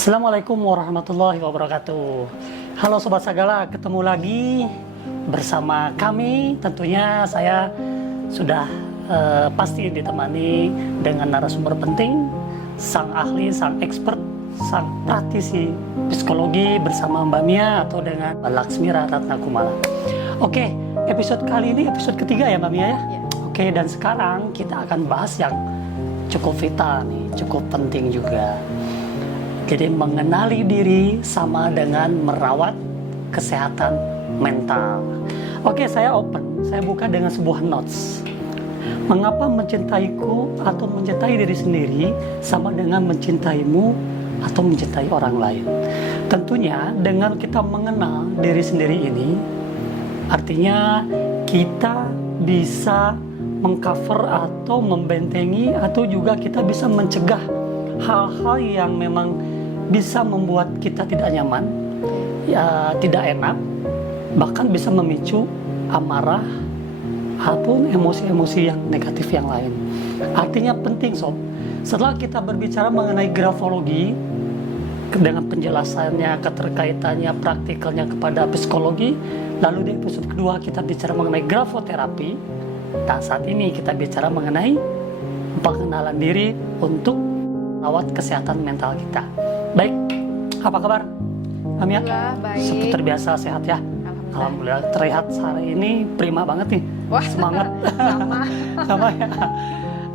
Assalamualaikum warahmatullahi wabarakatuh. Halo Sobat Sagala, ketemu lagi bersama kami. Tentunya saya sudah pasti ditemani dengan narasumber penting, sang ahli, sang expert, sang praktisi psikologi bersama Mbak Mia atau dengan Laksmira Ratnakumala. Oke, episode kali ini episode ketiga ya Mbak Mia ya? Oke, dan sekarang kita akan bahas yang cukup vital nih, cukup penting juga. Jadi mengenali diri sama dengan merawat kesehatan mental. Oke, saya open, saya buka dengan sebuah notes. Mengapa mencintaiku atau mencintai diri sendiri sama dengan mencintaimu atau mencintai orang lain? Tentunya dengan kita mengenal diri sendiri ini, artinya kita bisa mengcover atau membentengi atau juga kita bisa mencegah hal-hal yang memang bisa membuat kita tidak nyaman, ya, tidak enak, bahkan bisa memicu amarah ataupun emosi-emosi yang negatif yang lain. Artinya penting sob, setelah kita berbicara mengenai grafologi dengan penjelasannya, keterkaitannya, praktikalnya kepada psikologi, lalu di episode kedua kita bicara mengenai grafoterapi, dan saat ini kita bicara mengenai pengenalan diri untuk merawat kesehatan mental kita. Baik, apa kabar? Amia? Baik. Seperti terbiasa sehat ya? Alhamdulillah, terlihat hari ini prima banget nih. Wah, semangat. Sama ya.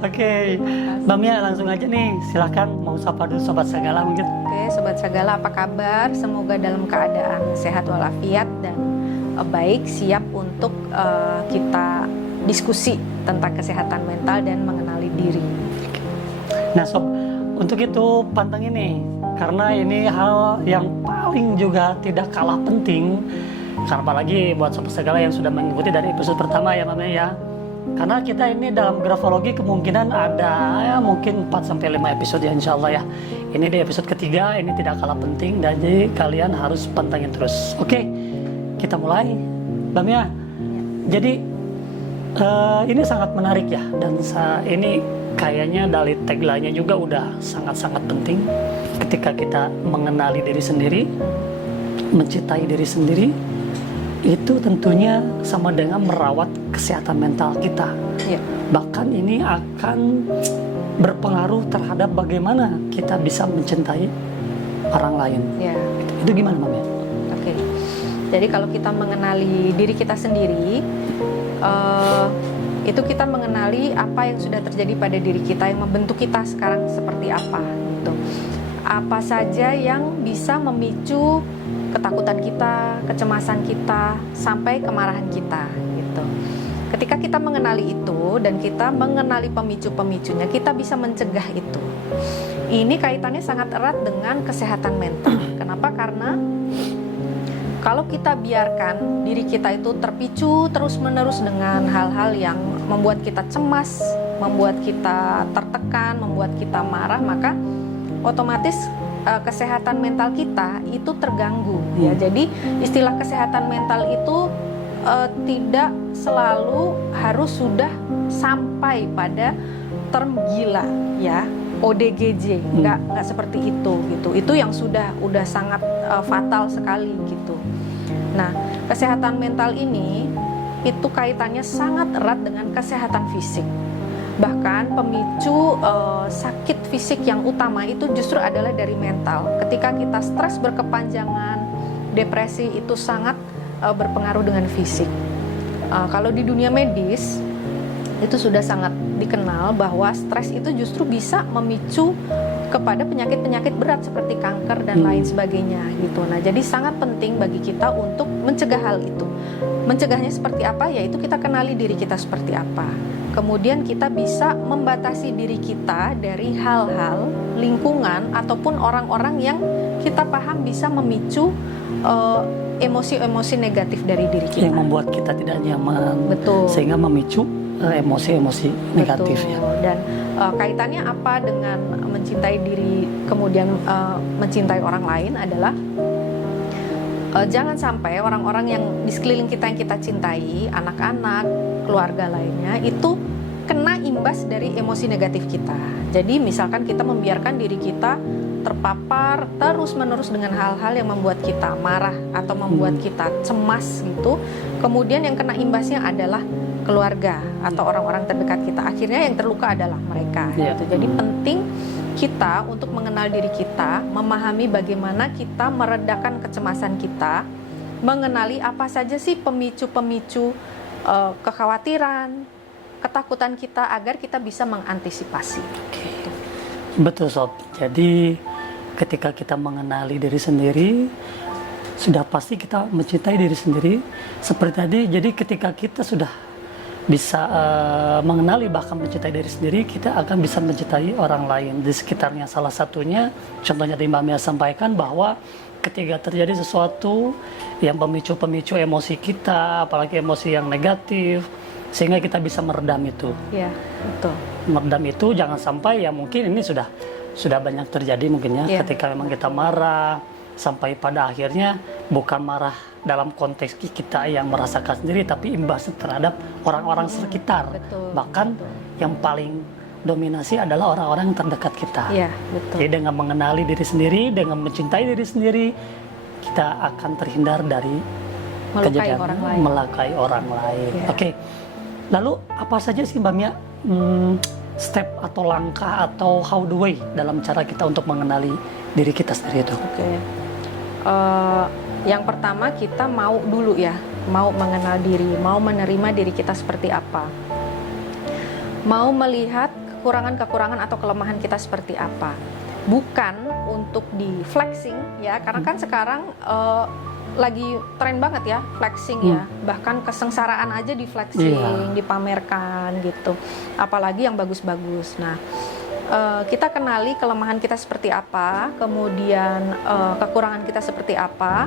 Oke, Mbak Mia langsung aja nih, silahkan mau sapa dulu Sobat Sagala mungkin. Oke, Sobat Sagala apa kabar? Semoga dalam keadaan sehat walafiat dan baik, siap untuk kita diskusi tentang kesehatan mental dan mengenali diri. Nah Sob, untuk itu pantengin nih, karena ini hal yang paling juga tidak kalah penting, karena apalagi buat Sobat Segala yang sudah mengikuti dari episode pertama ya Mama ya. Karena kita ini dalam grafologi kemungkinan ada ya mungkin 4-5 episode ya insya Allah ya. Ini di episode ketiga, ini tidak kalah penting dan jadi kalian harus pantengin terus. Oke, kita mulai Mbak Mia. Jadi ini sangat menarik ya, dan ini kayaknya dari tagline-nya juga udah sangat-sangat penting. Ketika kita mengenali diri sendiri, mencintai diri sendiri, itu tentunya sama dengan merawat kesehatan mental kita. Ya. Bahkan ini akan berpengaruh terhadap bagaimana kita bisa mencintai orang lain. Ya. Itu gimana Mami? Oke. Jadi kalau kita mengenali diri kita sendiri, itu kita mengenali apa yang sudah terjadi pada diri kita yang membentuk kita sekarang seperti apa gitu. Apa saja yang bisa memicu ketakutan kita, kecemasan kita, sampai kemarahan kita gitu. Ketika kita mengenali itu dan kita mengenali pemicu-pemicunya, kita bisa mencegah itu. Ini kaitannya sangat erat dengan kesehatan mental. Kenapa? Karena kalau kita biarkan diri kita itu terpicu terus-menerus dengan hal-hal yang membuat kita cemas, membuat kita tertekan, membuat kita marah, maka otomatis kesehatan mental kita itu terganggu. Ya, jadi istilah kesehatan mental itu tidak selalu harus sudah sampai pada term gila, ya. ODGJ, nggak seperti itu gitu. Itu yang sudah sangat fatal sekali gitu. Nah, kesehatan mental ini itu kaitannya sangat erat dengan kesehatan fisik. Bahkan pemicu sakit fisik yang utama itu justru adalah dari mental. Ketika kita stres berkepanjangan, depresi itu sangat berpengaruh dengan fisik. Kalau di dunia medis itu sudah sangat dikenal bahwa stres itu justru bisa memicu kepada penyakit-penyakit berat seperti kanker dan lain sebagainya gitu. Nah, jadi sangat penting bagi kita untuk mencegah hal itu. Mencegahnya seperti apa? Yaitu kita kenali diri kita seperti apa. Kemudian kita bisa membatasi diri kita dari hal-hal, lingkungan ataupun orang-orang yang kita paham bisa memicu emosi-emosi negatif dari diri kita. Yang membuat kita tidak nyaman. Betul. Sehingga memicu emosi-emosi negatif. Betul. Ya. Dan kaitannya apa dengan mencintai diri kemudian mencintai orang lain adalah jangan sampai orang-orang yang di sekeliling kita yang kita cintai, anak-anak, keluarga lainnya itu kena imbas dari emosi negatif kita. Jadi misalkan kita membiarkan diri kita terpapar terus-menerus dengan hal-hal yang membuat kita marah atau membuat kita cemas gitu, kemudian yang kena imbasnya adalah keluarga atau orang-orang terdekat kita. Akhirnya yang terluka adalah mereka. Gitu. Jadi penting kita untuk mengenal diri kita, memahami bagaimana kita meredakan kecemasan kita, mengenali apa saja sih pemicu-pemicu kekhawatiran, ketakutan kita agar kita bisa mengantisipasi. Gitu. Betul Sob. Jadi ketika kita mengenali diri sendiri, sudah pasti kita mencintai diri sendiri. Seperti tadi, jadi ketika kita sudah bisa mengenali bahkan mencintai diri sendiri, kita akan bisa mencintai orang lain di sekitarnya. Salah satunya, contohnya tadi Mbak Mia sampaikan bahwa ketika terjadi sesuatu yang pemicu emosi kita, apalagi emosi yang negatif, sehingga kita bisa meredam itu. Iya, betul. Meredam itu jangan sampai ya mungkin ini sudah banyak terjadi mungkin ya, ketika memang kita marah sampai pada akhirnya bukan marah dalam konteks kita yang merasakan sendiri, tapi imbasnya terhadap orang-orang sekitar. Betul, bahkan betul. Yang paling dominasi adalah orang-orang yang terdekat kita. Iya, betul. Jadi dengan mengenali diri sendiri, dengan mencintai diri sendiri, kita akan terhindar dari kejadian melukai orang lain. Ya. Oke. Lalu apa saja sih Mbak Mia step atau langkah atau how the way dalam cara kita untuk mengenali diri kita sendiri itu? Oke. Yang pertama kita mau dulu ya, mau mengenal diri, mau menerima diri kita seperti apa, mau melihat kekurangan-kekurangan atau kelemahan kita seperti apa, bukan untuk di flexing ya, karena kan sekarang lagi tren banget ya flexing ya, bahkan kesengsaraan aja di flexing, dipamerkan gitu, apalagi yang bagus-bagus. Nah, kita kenali kelemahan kita seperti apa, kemudian kekurangan kita seperti apa,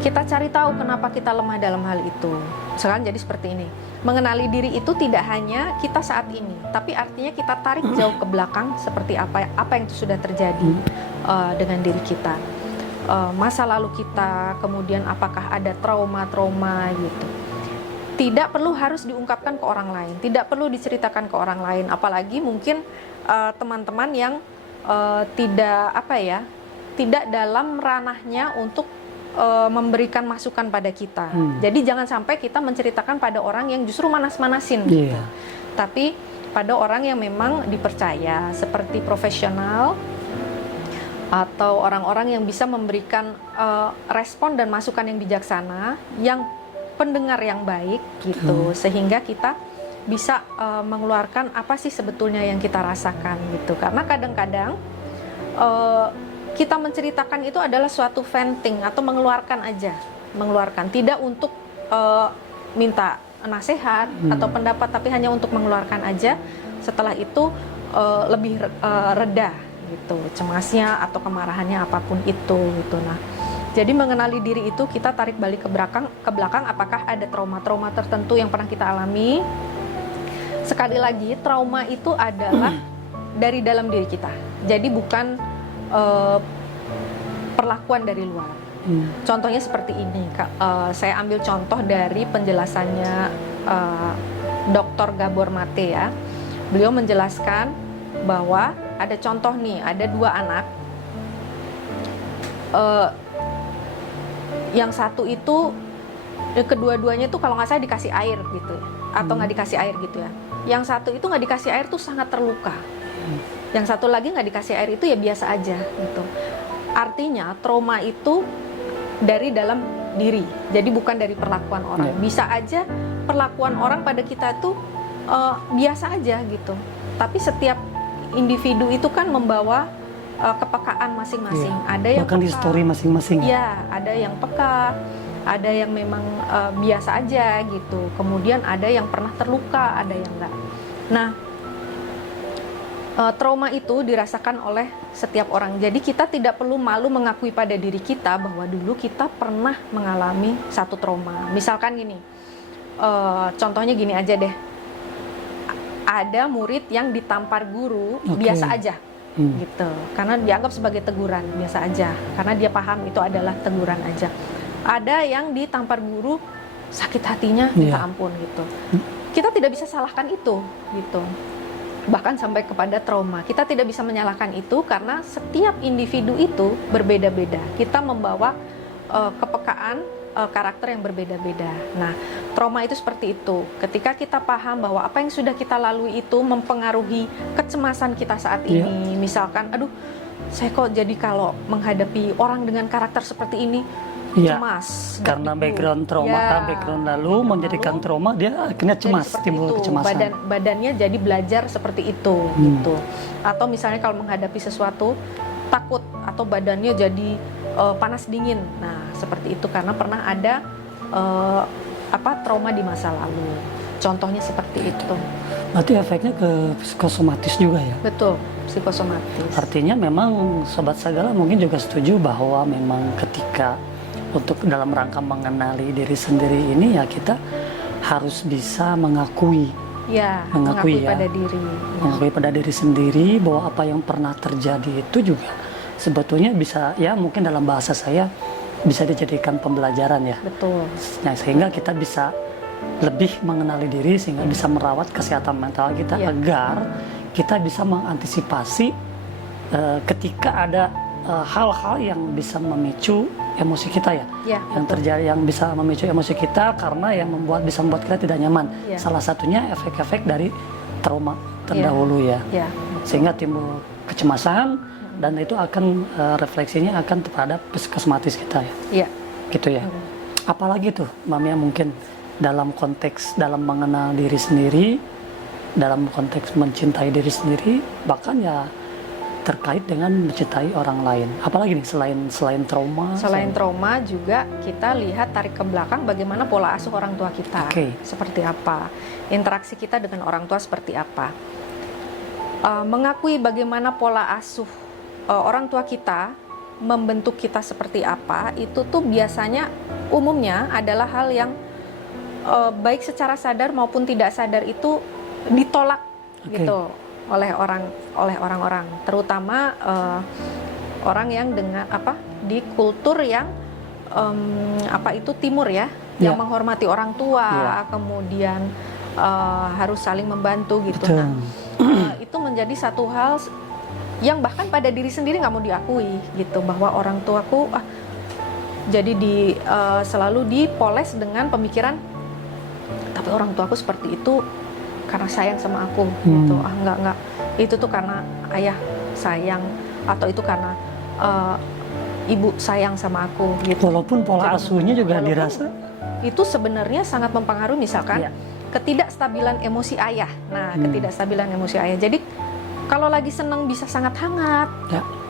kita cari tahu kenapa kita lemah dalam hal itu. Sekarang jadi seperti ini, mengenali diri itu tidak hanya kita saat ini, tapi artinya kita tarik jauh ke belakang seperti apa yang sudah terjadi dengan diri kita, masa lalu kita, kemudian apakah ada trauma-trauma gitu. Tidak perlu harus diungkapkan ke orang lain, tidak perlu diceritakan ke orang lain, apalagi mungkin teman-teman yang tidak dalam ranahnya untuk memberikan masukan pada kita. Jadi jangan sampai kita menceritakan pada orang yang justru manas-manasin gitu. Tapi pada orang yang memang dipercaya seperti profesional atau orang-orang yang bisa memberikan respon dan masukan yang bijaksana, yang pendengar yang baik gitu, sehingga kita bisa mengeluarkan apa sih sebetulnya yang kita rasakan gitu. Karena kadang-kadang kita menceritakan itu adalah suatu venting atau mengeluarkan, tidak untuk minta nasihat atau pendapat, tapi hanya untuk mengeluarkan aja. Setelah itu lebih reda gitu, cemasnya atau kemarahannya apapun itu gitu. Nah, jadi mengenali diri itu kita tarik balik ke belakang, apakah ada trauma-trauma tertentu yang pernah kita alami. Sekali lagi, trauma itu adalah dari dalam diri kita. Jadi bukan perlakuan dari luar. Contohnya seperti ini, saya ambil contoh dari penjelasannya Dr. Gabor Mate ya. Beliau menjelaskan bahwa ada contoh nih, ada dua anak. Yang satu itu kedua-duanya tuh kalau nggak salah dikasih air gitu ya, atau nggak dikasih air gitu ya. Yang satu itu nggak dikasih air tuh sangat terluka. Yang satu lagi nggak dikasih air itu ya biasa aja gitu. Artinya trauma itu dari dalam diri, jadi bukan dari perlakuan orang. Bisa aja perlakuan orang pada kita tuh biasa aja gitu, tapi setiap individu itu kan membawa kepekaan masing-masing. Ada yang bahkan peka, histori masing-masing. Ya, ada yang peka, ada yang memang biasa aja gitu. Kemudian ada yang pernah terluka, ada yang enggak. Nah, trauma itu dirasakan oleh setiap orang. Jadi kita tidak perlu malu mengakui pada diri kita bahwa dulu kita pernah mengalami satu trauma. Misalkan gini, contohnya gini aja deh. Ada murid yang ditampar guru biasa aja, gitu. Karena dianggap sebagai teguran, biasa aja. Karena dia paham itu adalah teguran aja. Ada yang ditampar guru sakit hatinya minta ampun gitu. Kita tidak bisa salahkan itu, gitu. bahkan sampai kepada trauma. Kita tidak bisa menyalahkan itu karena setiap individu itu berbeda-beda. Kita membawa kepekaan karakter yang berbeda-beda. Nah, trauma itu seperti itu. Ketika kita paham bahwa apa yang sudah kita lalui itu mempengaruhi kecemasan kita saat ini. Misalkan, aduh, saya kok jadi kalau menghadapi orang dengan karakter seperti ini cemas. Karena background trauma, background lalu menjadikan trauma, dia akhirnya cemas, timbul kecemasan. Badannya jadi belajar seperti itu, gitu. Atau misalnya kalau menghadapi sesuatu takut atau badannya jadi panas dingin. Nah, seperti itu karena pernah ada trauma di masa lalu. Contohnya seperti itu. Berarti efeknya ke psikosomatis juga ya? Betul, psikosomatis. Artinya memang Sobat Sagala mungkin juga setuju bahwa memang ketika untuk dalam rangka mengenali diri sendiri ini ya kita harus bisa mengakui pada diri. Mengakui pada diri sendiri bahwa apa yang pernah terjadi itu juga sebetulnya bisa, ya mungkin dalam bahasa saya bisa dijadikan pembelajaran ya. Betul. Nah, sehingga kita bisa lebih mengenali diri sehingga bisa merawat kesehatan mental kita agar kita bisa mengantisipasi ketika ada hal-hal yang bisa memicu emosi kita yang terjadi, yang bisa memicu emosi kita karena yang bisa membuat kita tidak nyaman. Salah satunya efek-efek dari trauma terdahulu sehingga timbul kecemasan dan itu akan refleksinya akan terhadap psikosomatis kita gitu ya. Apalagi tuh Mami mungkin dalam mengenal diri sendiri, dalam konteks mencintai diri sendiri, bahkan ya terkait dengan mencintai orang lain. Apalagi nih selain trauma? Selain trauma juga kita lihat tarik ke belakang bagaimana pola asuh orang tua kita. Seperti apa? Interaksi kita dengan orang tua seperti apa? Mengakui bagaimana pola asuh orang tua kita membentuk kita seperti apa, itu tuh biasanya umumnya adalah hal yang baik secara sadar maupun tidak sadar itu ditolak gitu oleh orang-orang, terutama orang yang dengan di kultur yang timur yang menghormati orang tua, kemudian harus saling membantu gitu. Nah, itu menjadi satu hal yang bahkan pada diri sendiri nggak mau diakui gitu, bahwa orang tuaku jadi selalu dipoles dengan pemikiran tapi orang tuaku seperti itu karena sayang sama aku gitu. Enggak, itu tuh karena ayah sayang atau itu karena ibu sayang sama aku gitu. Walaupun pola asuhnya juga dirasa itu sebenarnya sangat mempengaruhi, misalkan ketidakstabilan emosi ayah. Nah, ketidakstabilan emosi ayah. Jadi kalau lagi senang bisa sangat hangat,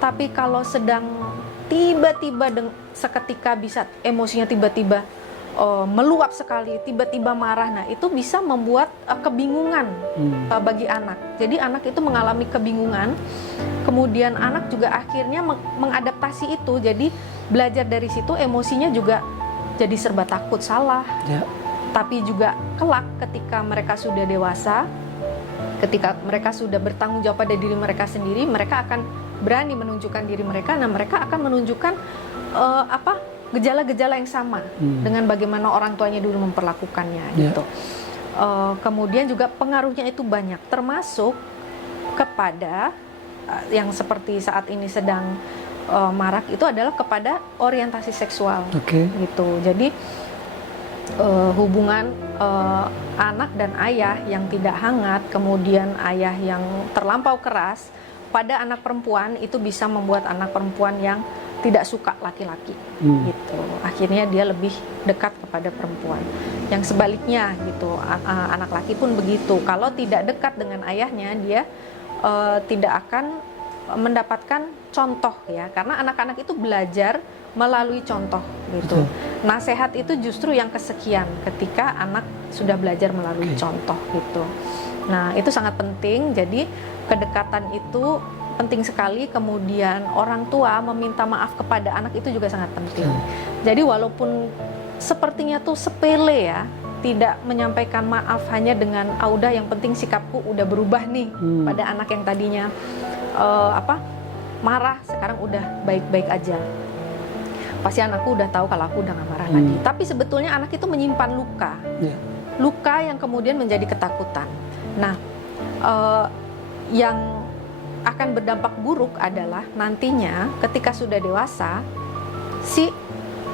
tapi kalau sedang tiba-tiba seketika bisa emosinya tiba-tiba meluap sekali, tiba-tiba marah. Nah, itu bisa membuat kebingungan bagi anak. Jadi anak itu mengalami kebingungan, kemudian anak juga akhirnya mengadaptasi itu. Jadi belajar dari situ, emosinya juga jadi serba takut salah. Tapi juga kelak ketika mereka sudah dewasa, ketika mereka sudah bertanggung jawab pada diri mereka sendiri, mereka akan berani menunjukkan diri mereka. Nah, mereka akan menunjukkan gejala-gejala yang sama dengan bagaimana orang tuanya dulu memperlakukannya gitu. Kemudian juga pengaruhnya itu banyak, termasuk kepada yang seperti saat ini sedang marak itu adalah kepada orientasi seksual gitu. Jadi hubungan anak dan ayah yang tidak hangat, kemudian ayah yang terlampau keras pada anak perempuan itu bisa membuat anak perempuan yang tidak suka laki-laki gitu. Akhirnya dia lebih dekat kepada perempuan. Yang sebaliknya gitu, anak laki pun begitu. Kalau tidak dekat dengan ayahnya, dia tidak akan mendapatkan contoh ya, karena anak-anak itu belajar melalui contoh gitu. Nasihat itu justru yang kesekian ketika anak sudah belajar melalui contoh gitu. Nah, itu sangat penting. Jadi kedekatan itu penting sekali. Kemudian orang tua meminta maaf kepada anak itu juga sangat penting. Jadi walaupun sepertinya tuh sepele ya, tidak menyampaikan maaf hanya dengan udah yang penting sikapku udah berubah nih pada anak yang tadinya marah, sekarang udah baik-baik aja. Pasti anakku udah tahu kalau aku udah gak marah lagi. Tapi sebetulnya anak itu menyimpan luka, luka yang kemudian menjadi ketakutan. Nah, yang akan berdampak buruk adalah nantinya ketika sudah dewasa,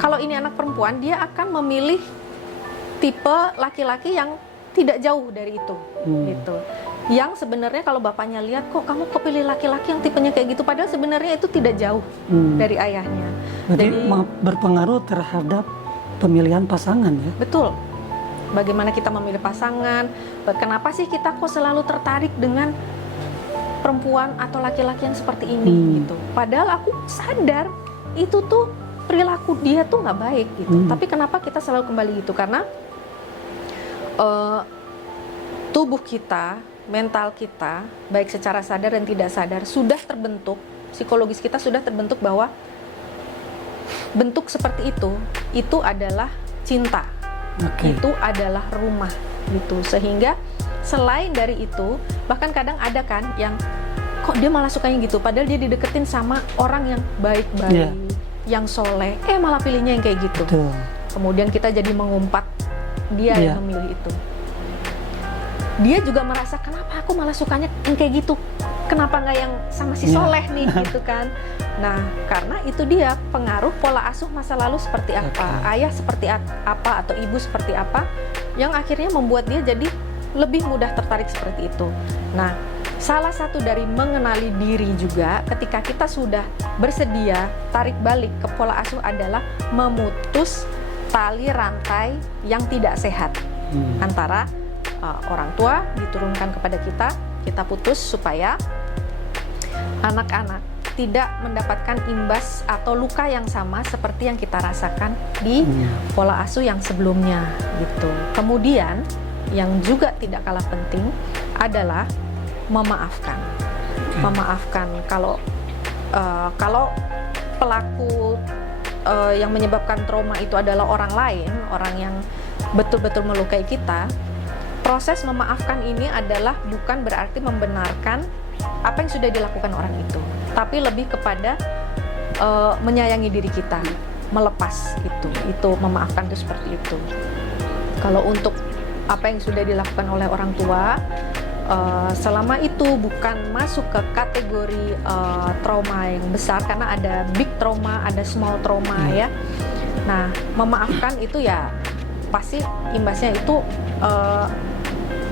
kalau ini anak perempuan, dia akan memilih tipe laki-laki yang tidak jauh dari itu, gitu. Yang sebenarnya kalau bapaknya lihat, kok kamu kepilih laki-laki yang tipenya kayak gitu, padahal sebenarnya itu tidak jauh dari ayahnya. Jadi berpengaruh terhadap pemilihan pasangan ya? Betul. Bagaimana kita memilih pasangan, kenapa sih kita kok selalu tertarik dengan perempuan atau laki-laki yang seperti ini gitu. Padahal aku sadar itu tuh perilaku dia tuh nggak baik gitu. Tapi kenapa kita selalu kembali gitu? Karena tubuh kita, mental kita, baik secara sadar dan tidak sadar, sudah terbentuk, psikologis kita sudah terbentuk bahwa bentuk seperti itu adalah cinta, itu adalah rumah, gitu. Sehingga selain dari itu, bahkan kadang ada kan yang kok dia malah sukanya gitu, padahal dia dideketin sama orang yang baik-baik, yang soleh, malah pilihnya yang kayak gitu. Betul. Kemudian kita jadi mengumpat dia yang memilih itu. Dia juga merasa, kenapa aku malah sukanya yang kayak gitu, kenapa nggak yang sama si soleh nih gitu kan. Nah, karena itu dia pengaruh pola asuh masa lalu seperti apa, ayah seperti apa, atau ibu seperti apa, yang akhirnya membuat dia jadi lebih mudah tertarik seperti itu. Nah, salah satu dari mengenali diri juga ketika kita sudah bersedia tarik balik ke pola asuh adalah memutus tali rantai yang tidak sehat antara orang tua diturunkan kepada kita putus supaya anak-anak tidak mendapatkan imbas atau luka yang sama seperti yang kita rasakan di pola asuh yang sebelumnya gitu. Kemudian yang juga tidak kalah penting adalah memaafkan. Memaafkan kalau pelaku yang menyebabkan trauma itu adalah orang lain, orang yang betul-betul melukai kita. Proses memaafkan ini adalah bukan berarti membenarkan apa yang sudah dilakukan orang itu, tapi lebih kepada menyayangi diri kita, melepas itu memaafkan itu seperti itu. Kalau untuk apa yang sudah dilakukan oleh orang tua, selama itu bukan masuk ke kategori trauma yang besar, karena ada big trauma, ada small trauma ya. Nah, memaafkan itu ya pasti imbasnya itu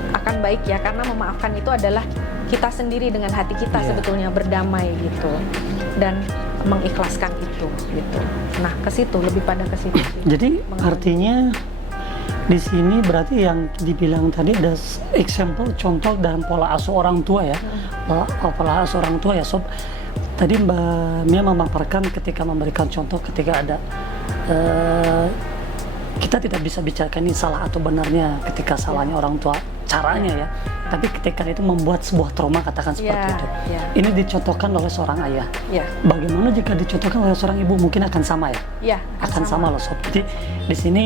akan baik ya, karena memaafkan itu adalah kita sendiri dengan hati kita sebetulnya berdamai gitu dan mengikhlaskan itu gitu. Nah, ke situ, lebih pada ke situ. Jadi artinya di sini berarti yang dibilang tadi ada example, contoh dalam pola asuh orang tua ya. Pola asuh orang tua ya Sob. Tadi Mbak Mia memaparkan ketika memberikan contoh ketika ada kita tidak bisa bicarakan ini salah atau benarnya ketika salahnya orang tua, caranya ya. Tapi ketika itu membuat sebuah trauma, katakan seperti itu. Ini dicontohkan oleh seorang ayah. Bagaimana jika dicontohkan oleh seorang ibu, mungkin akan sama ya? Akan sama loh Sob. Jadi di sini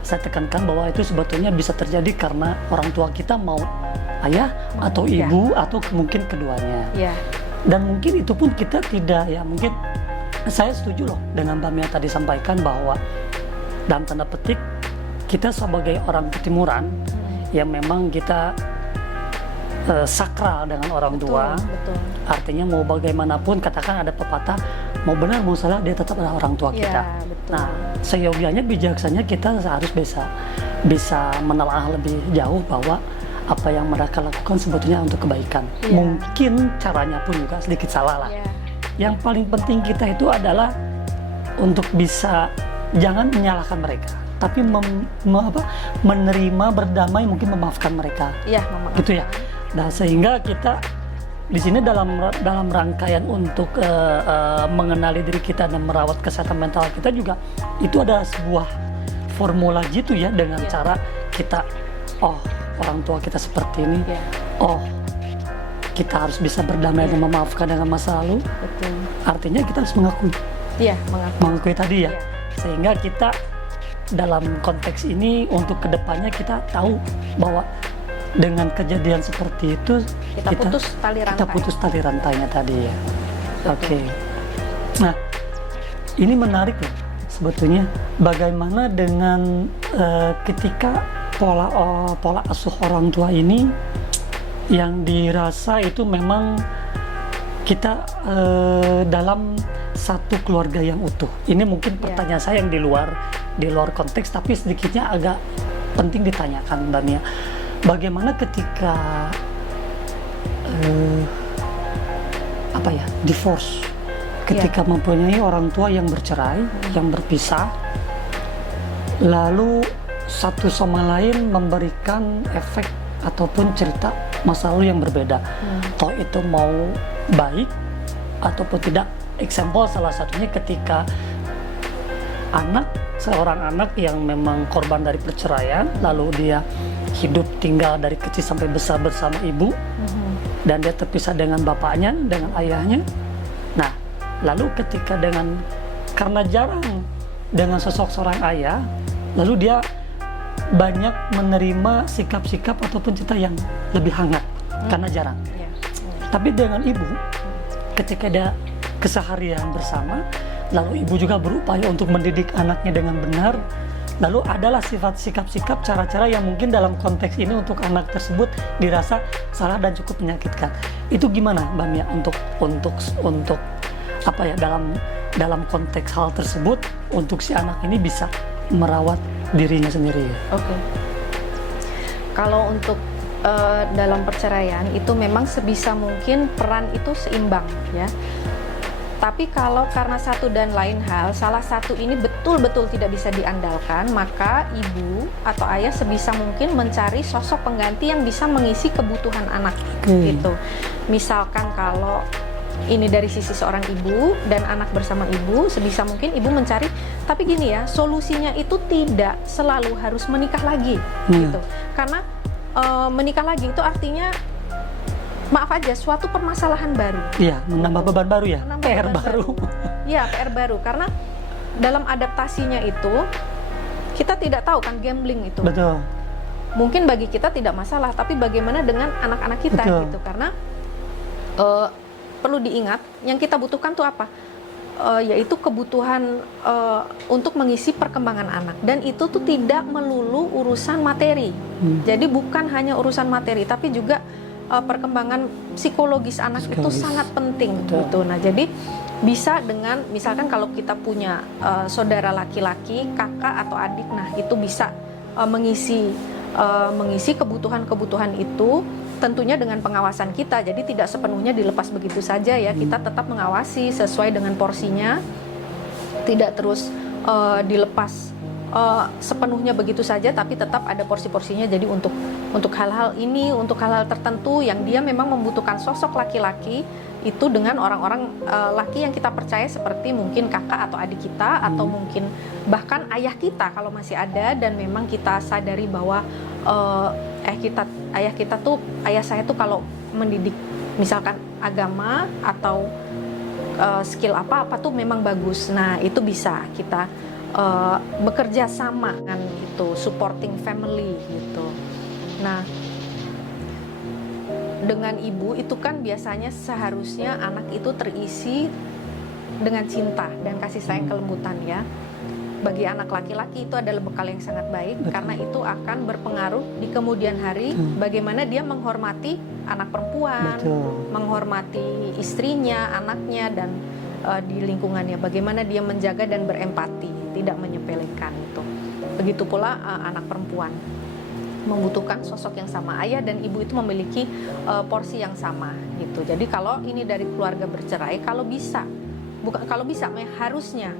saya tekankan bahwa itu sebetulnya bisa terjadi karena orang tua kita mau ayah atau ibu atau mungkin keduanya. Dan mungkin itu pun kita tidak ya, mungkin saya setuju loh dengan Mbak Mia tadi sampaikan bahwa dalam tanda petik kita sebagai orang ketimuran yang memang kita sakral dengan orang tua. Artinya mau bagaimanapun, katakan ada pepatah, mau benar mau salah dia tetap adalah orang tua kita. Nah, seyogianya bijaksanya kita harus bisa menelaah lebih jauh bahwa apa yang mereka lakukan sebetulnya untuk kebaikan. Mungkin caranya pun juga sedikit salah lah. Yang paling penting kita itu adalah untuk bisa jangan menyalahkan mereka, tapi menerima, berdamai, mungkin memaafkan mereka. Gitu ya. Nah, sehingga kita di sini dalam rangkaian untuk mengenali diri kita dan merawat kesehatan mental kita juga, itu ada sebuah formula gitu ya, dengan cara kita, orang tua kita seperti ini, kita harus bisa berdamai dan memaafkan dengan masa lalu. Artinya kita harus mengakui. Mengakui tadi ya. Sehingga kita dalam konteks ini untuk kedepannya kita tahu bahwa dengan kejadian seperti itu kita putus tali rantainya tadi ya. Nah, ini menarik loh sebetulnya, bagaimana dengan ketika pola asuh orang tua ini Yang dirasa itu memang kita dalam satu keluarga yang utuh. Ini mungkin pertanyaan saya yang di luar konteks, tapi sedikitnya agak penting ditanyakan, Mbak Mia. Bagaimana ketika divorce, ketika mempunyai orang tua yang bercerai, yang berpisah, lalu satu sama lain memberikan efek ataupun cerita masa lalu yang berbeda. Toh itu mau baik ataupun tidak. Example salah satunya ketika seorang anak yang memang korban dari perceraian, lalu dia hidup tinggal dari kecil sampai besar bersama ibu, dan dia terpisah dengan bapaknya, dengan ayahnya. Nah, lalu ketika karena jarang dengan sosok seorang ayah, lalu dia banyak menerima sikap-sikap ataupun cerita yang lebih hangat karena jarang. Tapi dengan ibu, ketika ada keseharian bersama, lalu ibu juga berupaya untuk mendidik anaknya dengan benar, lalu adalah sikap-sikap, cara-cara yang mungkin dalam konteks ini untuk anak tersebut dirasa salah dan cukup menyakitkan. Itu gimana, Mbak Mia, untuk dalam konteks hal tersebut, untuk si anak ini bisa merawat dirinya sendiri? Oke. Kalau untuk dalam perceraian itu memang sebisa mungkin peran itu seimbang, ya. Tapi kalau karena satu dan lain hal, salah satu ini betul-betul tidak bisa diandalkan, maka ibu atau ayah sebisa mungkin mencari sosok pengganti yang bisa mengisi kebutuhan anak, gitu. Misalkan kalau ini dari sisi seorang ibu dan anak bersama ibu, sebisa mungkin ibu mencari, tapi gini ya, solusinya itu tidak selalu harus menikah lagi, gitu. Karena menikah lagi itu artinya, maaf aja, suatu permasalahan baru. Iya, menambah beban baru ya, PR baru. Iya, PR baru. Karena dalam adaptasinya itu, kita tidak tahu kan, gambling itu. Betul. Mungkin bagi kita tidak masalah, tapi bagaimana dengan anak-anak kita, gitu. Karena perlu diingat, yang kita butuhkan tuh apa? Yaitu kebutuhan untuk mengisi perkembangan anak. Dan itu tuh tidak melulu urusan materi. Jadi bukan hanya urusan materi, tapi juga perkembangan psikologis anak itu sangat penting. Gitu. Nah, jadi bisa dengan, misalkan kalau kita punya saudara laki-laki, kakak atau adik, nah itu bisa mengisi kebutuhan-kebutuhan itu, tentunya dengan pengawasan kita. Jadi tidak sepenuhnya dilepas begitu saja ya, kita tetap mengawasi sesuai dengan porsinya, tidak terus dilepas sepenuhnya begitu saja, tapi tetap ada porsi-porsinya. Jadi untuk hal-hal ini, untuk hal-hal tertentu yang dia memang membutuhkan sosok laki-laki, itu dengan orang-orang laki yang kita percaya, seperti mungkin kakak atau adik kita, atau mungkin bahkan ayah kita kalau masih ada, dan memang kita sadari bahwa ayah saya tuh kalau mendidik misalkan agama atau skill apa tuh memang bagus. Nah, itu bisa kita bekerja sama dengan itu, supporting family gitu. Nah, dengan ibu itu kan biasanya seharusnya anak itu terisi dengan cinta dan kasih sayang, kelembutan ya. Bagi anak laki-laki itu adalah bekal yang sangat baik. Betul. Karena itu akan berpengaruh di kemudian hari bagaimana dia menghormati anak perempuan, menghormati istrinya, anaknya, dan di lingkungannya, bagaimana dia menjaga dan berempati, tidak menyepelekan itu. Begitu pula anak perempuan membutuhkan sosok yang sama. Ayah dan ibu itu memiliki porsi yang sama gitu. Jadi kalau ini dari keluarga bercerai, harusnya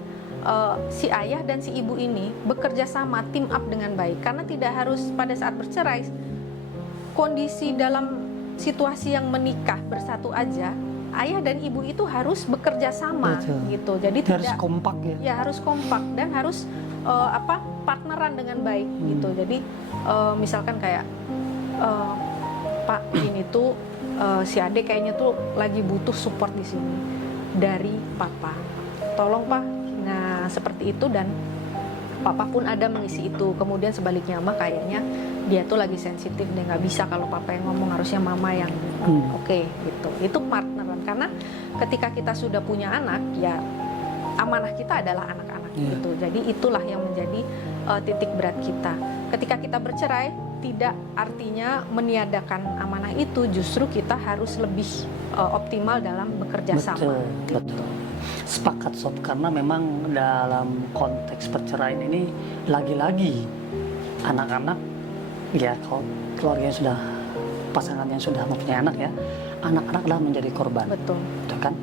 si ayah dan si ibu ini bekerja sama, team up dengan baik. Karena tidak harus pada saat bercerai, kondisi dalam situasi yang menikah bersatu aja, ayah dan ibu itu harus bekerja sama. Gitu. Jadi harus kompak ya. Ya, harus kompak dan harus partneran dengan baik gitu. Jadi misalkan kayak Pak, ini tuh si Ade kayaknya tuh lagi butuh support di sini dari Papa. Tolong Pak. Nah, seperti itu, dan Papa pun ada mengisi itu. Kemudian sebaliknya, Mah kayaknya dia tuh lagi sensitif deh, nggak bisa kalau Papa yang ngomong, harusnya Mama yang oke, gitu. Itu partneran. Karena ketika kita sudah punya anak, ya amanah kita adalah anak-anak gitu. Jadi itulah yang menjadi titik berat kita. Ketika kita bercerai, tidak artinya meniadakan amanah itu, justru kita harus lebih optimal dalam bekerja sama. Betul. Sepakat Sob, karena memang dalam konteks perceraian ini lagi-lagi anak-anak, ya kalau keluarga yang sudah, pasangan yang sudah mempunyai anak ya, anak-anak adalah menjadi korban. Betul. Betul kan?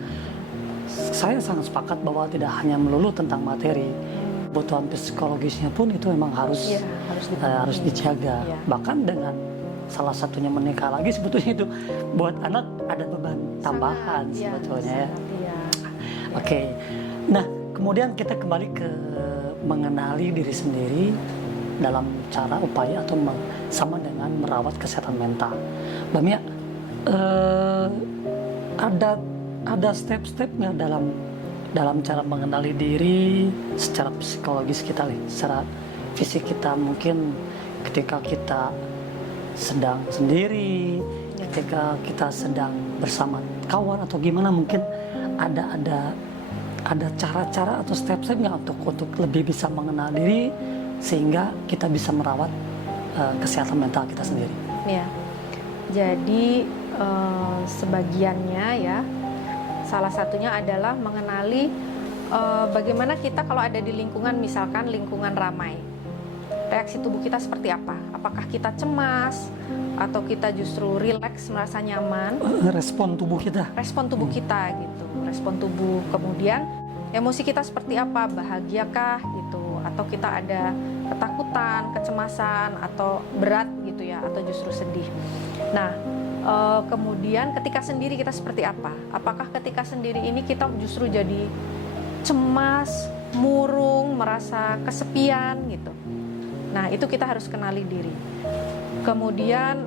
Saya sangat sepakat bahwa tidak hanya melulu tentang materi, kebutuhan psikologisnya pun itu memang harus Iya, harus dijaga. Iya. Bahkan dengan salah satunya menikah lagi, sebetulnya itu buat anak ada beban tambahan sebetulnya ya. Iya. Oke. Nah, kemudian kita kembali ke mengenali diri sendiri dalam cara upaya atau sama dengan merawat kesehatan mental. Mbak Mia, ada step-stepnya dalam cara mengenali diri secara psikologis kita, secara fisik kita. Mungkin ketika kita sedang sendiri, ketika kita sedang bersama kawan atau gimana, mungkin ada cara-cara atau step-step nggak untuk lebih bisa mengenal diri sehingga kita bisa merawat kesehatan mental kita sendiri. Ya, jadi sebagiannya ya, salah satunya adalah mengenali bagaimana kita kalau ada di lingkungan, misalkan lingkungan ramai, reaksi tubuh kita seperti apa? Apakah kita cemas atau kita justru rileks, merasa nyaman? Respon tubuh kita. Respon tubuh kita gitu, respon tubuh. Kemudian emosi kita seperti apa? Bahagiakah gitu? Atau kita ada ketakutan, kecemasan, atau berat gitu ya, atau justru sedih. Nah, kemudian ketika sendiri kita seperti apa? Apakah ketika sendiri ini kita justru jadi cemas, murung, merasa kesepian gitu? Nah, itu kita harus kenali diri. Kemudian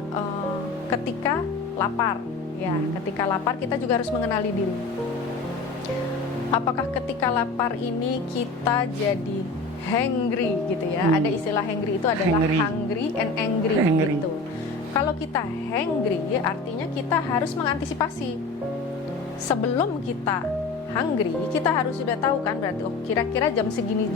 ketika lapar, ya, ketika lapar kita juga harus mengenali diri. Apakah ketika lapar ini kita jadi hangry gitu ya? Ada istilah hangry, itu adalah hungry and angry. Gitu. Kalau kita hangry, artinya kita harus mengantisipasi. Sebelum kita hungry, kita harus sudah tahu kan, berarti oh kira-kira jam segini,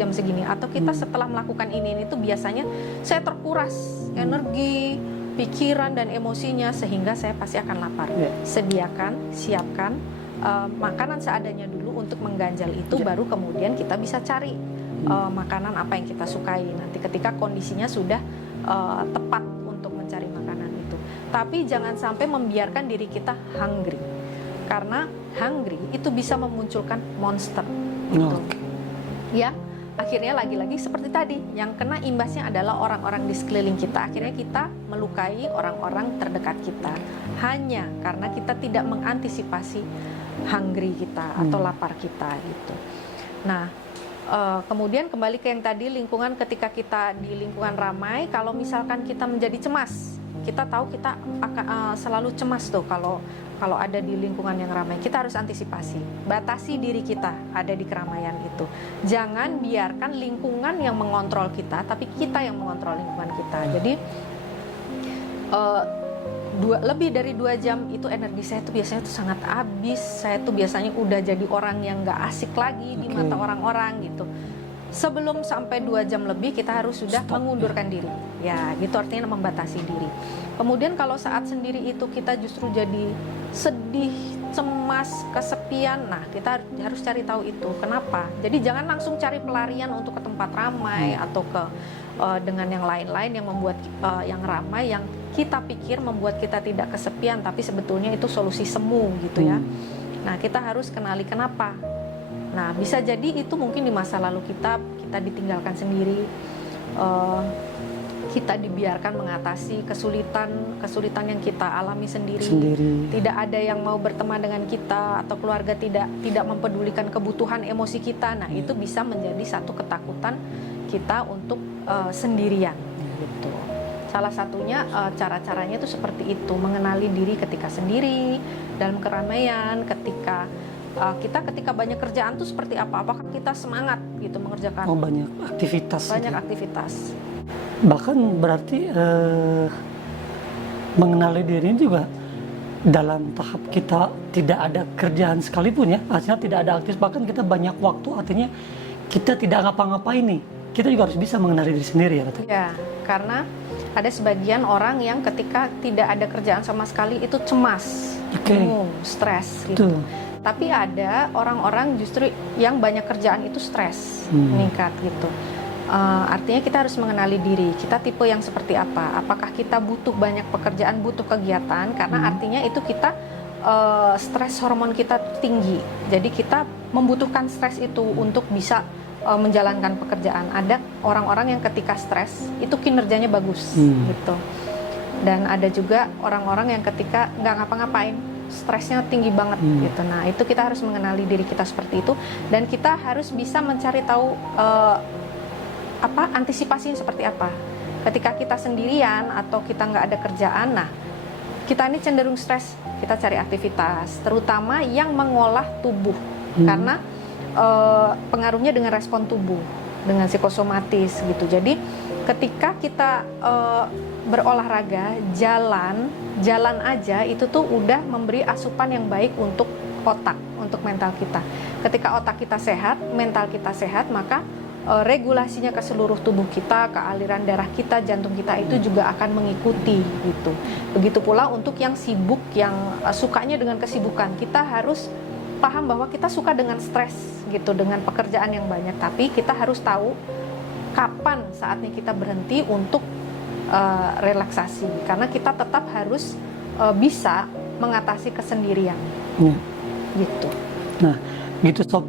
atau kita setelah melakukan ini tuh biasanya saya terkuras energi, pikiran dan emosinya sehingga saya pasti akan lapar. Sediakan, siapkan makanan seadanya dulu untuk mengganjal itu, baru kemudian kita bisa cari makanan apa yang kita sukai nanti ketika kondisinya sudah tepat untuk mencari makanan itu. Tapi jangan sampai membiarkan diri kita hungry, karena hungry itu bisa memunculkan monster gitu. Ya, akhirnya lagi-lagi seperti tadi, yang kena imbasnya adalah orang-orang di sekeliling kita. Akhirnya kita melukai orang-orang terdekat kita hanya karena kita tidak mengantisipasi hungry kita atau lapar kita gitu. Nah, kemudian kembali ke yang tadi, lingkungan, ketika kita di lingkungan ramai, kalau misalkan kita menjadi cemas, kita tahu kita akan selalu cemas tuh kalau ada di lingkungan yang ramai. Kita harus antisipasi, batasi diri kita ada di keramaian itu. Jangan biarkan lingkungan yang mengontrol kita, tapi kita yang mengontrol lingkungan kita. Jadi lebih dari 2 jam itu energi saya tuh biasanya tuh sangat habis. Saya tuh biasanya udah jadi orang yang nggak asik lagi di mata orang-orang gitu. Sebelum sampai 2 jam lebih kita harus sudah mengundurkan diri. Ya, gitu artinya membatasi diri. Kemudian kalau saat sendiri itu kita justru jadi sedih, cemas, kesepian. Nah, kita harus cari tahu itu kenapa. Jadi jangan langsung cari pelarian untuk ke tempat ramai atau ke dengan yang lain-lain yang membuat yang ramai, yang kita pikir membuat kita tidak kesepian, tapi sebetulnya itu solusi semu gitu ya. Nah, kita harus kenali kenapa. Nah, bisa jadi itu mungkin di masa lalu kita ditinggalkan sendiri, kita dibiarkan mengatasi kesulitan yang kita alami sendiri. Tidak ada yang mau berteman dengan kita, atau keluarga tidak mempedulikan kebutuhan emosi kita. Nah, itu bisa menjadi satu ketakutan kita untuk sendirian gitu. Salah satunya cara-caranya itu seperti itu, mengenali diri ketika sendiri, dalam keramaian, ketika banyak kerjaan tuh seperti apa? Apakah kita semangat gitu mengerjakan? Banyak aktivitas. Banyak aktivitas. Bahkan berarti mengenali diri juga dalam tahap kita tidak ada kerjaan sekalipun ya, artinya tidak ada aktif, bahkan kita banyak waktu, artinya kita tidak ngapa-ngapain nih, kita juga harus bisa mengenali diri sendiri ya, betul? Ya, karena Ada sebagian orang yang ketika tidak ada kerjaan sama sekali itu cemas, bingung, stres gitu. Tapi ada orang-orang justru yang banyak kerjaan itu stres, meningkat gitu. Artinya kita harus mengenali diri, kita tipe yang seperti apa. Apakah kita butuh banyak pekerjaan, butuh kegiatan, karena artinya itu kita stres hormon kita tinggi. Jadi kita membutuhkan stres itu untuk bisa menjalankan pekerjaan. Ada orang-orang yang ketika stres itu kinerjanya bagus gitu. Dan ada juga orang-orang yang ketika nggak ngapa-ngapain stresnya tinggi banget gitu. Nah itu kita harus mengenali diri kita seperti itu, dan kita harus bisa mencari tahu antisipasinya seperti apa. Ketika kita sendirian atau kita nggak ada kerjaan, nah kita ini cenderung stres, kita cari aktivitas, terutama yang mengolah tubuh, karena pengaruhnya dengan respon tubuh, dengan psikosomatis gitu. Jadi ketika kita berolahraga, jalan aja itu tuh udah memberi asupan yang baik untuk otak, untuk mental kita. Ketika otak kita sehat, mental kita sehat, maka regulasinya ke seluruh tubuh kita, ke aliran darah kita, jantung kita itu juga akan mengikuti gitu. Begitu pula untuk yang sibuk, yang sukanya dengan kesibukan, kita harus paham bahwa kita suka dengan stres gitu, dengan pekerjaan yang banyak, tapi kita harus tahu kapan saatnya kita berhenti untuk relaksasi, karena kita tetap harus bisa mengatasi kesendirian gitu. Nah gitu sob,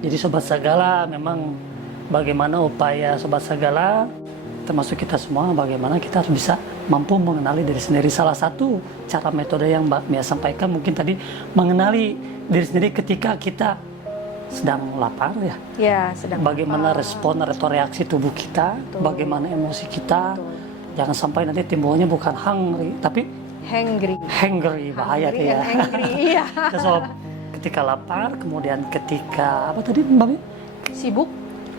jadi Sobat Sagala, memang bagaimana upaya Sobat Sagala, termasuk kita semua, bagaimana kita harus bisa mampu mengenali diri sendiri. Salah satu cara metode yang Mbak Mia sampaikan mungkin tadi, mengenali diri sendiri ketika kita sedang lapar ya. Ya, sedang bagaimana lapar. respon atau reaksi tubuh kita, Betul. bagaimana emosi kita. Betul. Jangan sampai nanti timbulnya bukan hungry, tapi hangry, bahaya tuh ya. Iya. Sob, ketika lapar, kemudian ketika apa tadi Mbak Mia? Sibuk